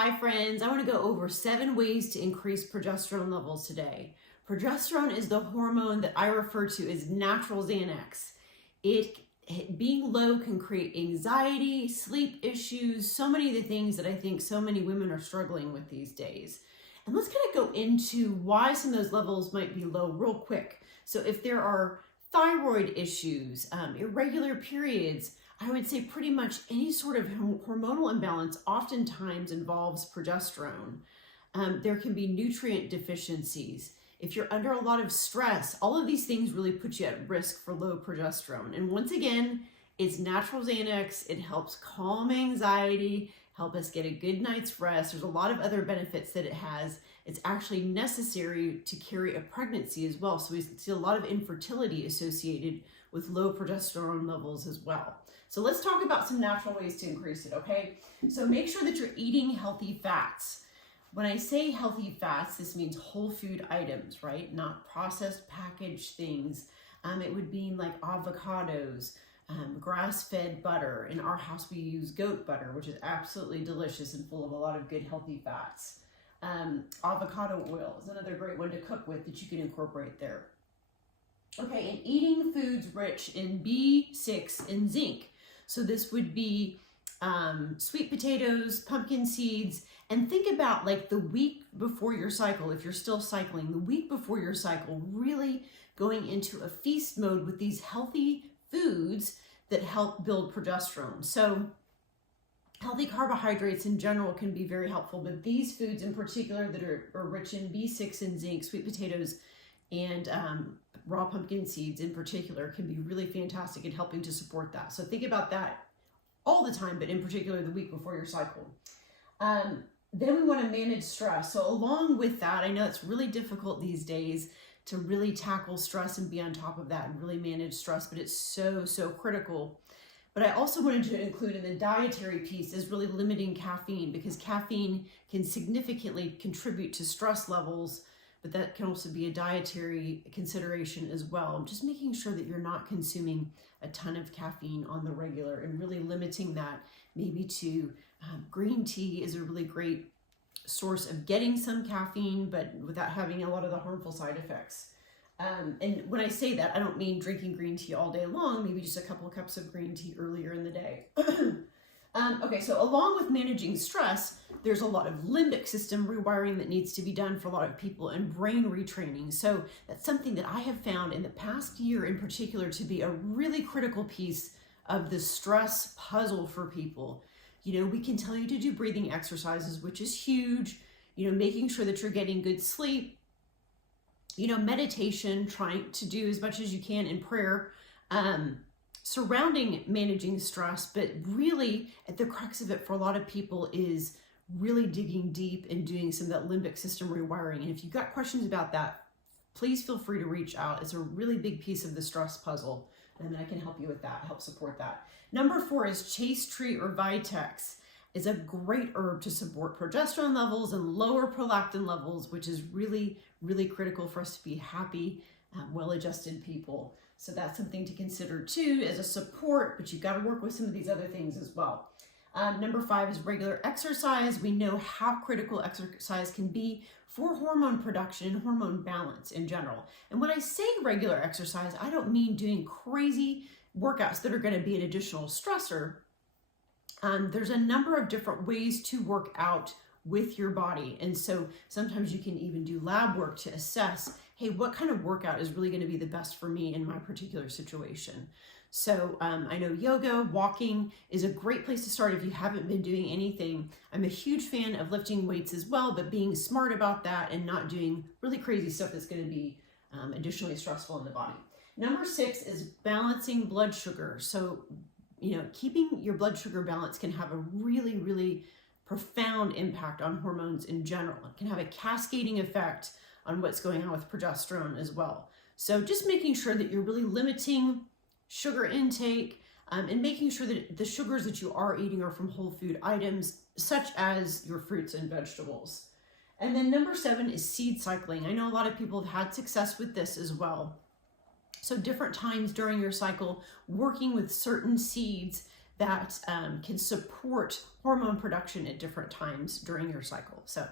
Hi friends, I want to go over 7 ways to increase progesterone levels today. Progesterone is the hormone that I refer to as natural Xanax. Being low can create anxiety, sleep issues, so many of the things that I think so many women are struggling with these days. And let's kind of go into why some of those levels might be low real quick. So if there are thyroid issues, irregular periods, I would say pretty much any sort of hormonal imbalance oftentimes involves progesterone. There can be nutrient deficiencies. If you're under a lot of stress, all of these things really put you at risk for low progesterone. And once again, it's natural Xanax. It helps calm anxiety, help us get a good night's rest. There's a lot of other benefits that it has. It's actually necessary to carry a pregnancy as well. So we see a lot of infertility associated with low progesterone levels as well. So let's talk about some natural ways to increase it, okay? So make sure that you're eating healthy fats. When I say healthy fats, this means whole food items, right? Not processed packaged things. It would mean like avocados, grass-fed butter. In our house, we use goat butter, which is absolutely delicious and full of a lot of good healthy fats. Avocado oil is another great one to cook with that you can incorporate there. Okay, and eating foods rich in B6 and zinc. So this would be sweet potatoes, pumpkin seeds, and think about like the week before your cycle, if you're still cycling, the week before your cycle, really going into a feast mode with these healthy foods that help build progesterone. So healthy carbohydrates in general can be very helpful, but these foods in particular that are rich in B6 and zinc, sweet potatoes, and raw pumpkin seeds in particular can be really fantastic at helping to support that. So think about that all the time, but in particular the week before your cycle. Then we want to manage stress. So along with that, I know it's really difficult these days to really tackle stress and be on top of that and really manage stress, but it's so critical. But I also wanted to include in the dietary piece is really limiting caffeine, because caffeine can significantly contribute to stress levels, but that can also be a dietary consideration as well. Just making sure that you're not consuming a ton of caffeine on the regular and really limiting that maybe to green tea is a really great source of getting some caffeine, but without having a lot of the harmful side effects. And when I say that, I don't mean drinking green tea all day long, maybe just a couple of cups of green tea earlier in the day. Okay, so along with managing stress, there's a lot of limbic system rewiring that needs to be done for a lot of people, and brain retraining. So that's something that I have found in the past year in particular to be a really critical piece of the stress puzzle for people. You know, we can tell you to do breathing exercises, which is huge, you know, making sure that you're getting good sleep, you know, meditation, trying to do as much as you can in prayer, surrounding managing stress, but really at the crux of it for a lot of people is really digging deep and doing some of that limbic system rewiring. And if you've got questions about that, please feel free to reach out. It's a really big piece of the stress puzzle, and I can help you with that, help support that. Number 4 is chaste tree or vitex. It's a great herb to support progesterone levels and lower prolactin levels, which is really critical for us to be happy, well-adjusted people. So that's something to consider too as a support, but you've got to work with some of these other things as well. Number 5 is regular exercise. We know how critical exercise can be for hormone production and hormone balance in general. And when I say regular exercise, I don't mean doing crazy workouts that are going to be an additional stressor. There's a number of different ways to work out with your body. And so sometimes you can even do lab work to assess, hey, what kind of workout is really going to be the best for me in my particular situation? So I know yoga, walking is a great place to start if you haven't been doing anything. I'm a huge fan of lifting weights as well, but being smart about that and not doing really crazy stuff that's going to be additionally stressful in the body. Number 6 is balancing blood sugar. So, you know, keeping your blood sugar balance can have a really profound impact on hormones in general. It can have a cascading effect on what's going on with progesterone as well. So just making sure that you're really limiting sugar intake and making sure that the sugars that you are eating are from whole food items, such as your fruits and vegetables. And then number 7 is seed cycling. I know a lot of people have had success with this as well. So different times during your cycle, working with certain seeds that can support hormone production at different times during your cycle. So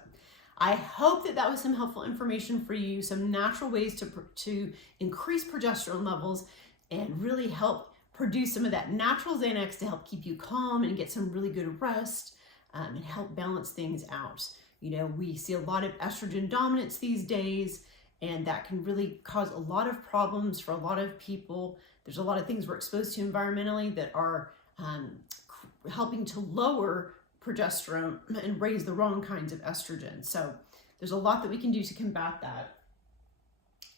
I hope that that was some helpful information for you, some natural ways to increase progesterone levels and really help produce some of that natural Xanax to help keep you calm and get some really good rest and help balance things out. You know, we see a lot of estrogen dominance these days, and that can really cause a lot of problems for a lot of people. There's a lot of things we're exposed to environmentally that are helping to lower progesterone and raise the wrong kinds of estrogen. So there's a lot that we can do to combat that.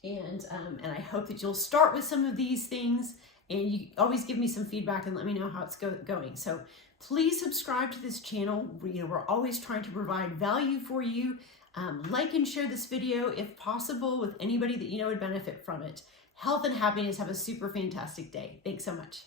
And I hope that you'll start with some of these things, and you always give me some feedback and let me know how it's going. So please subscribe to this channel. We're always trying to provide value for you. Like and share this video if possible with anybody that you know would benefit from it. Health and happiness. Have a super fantastic day. Thanks so much.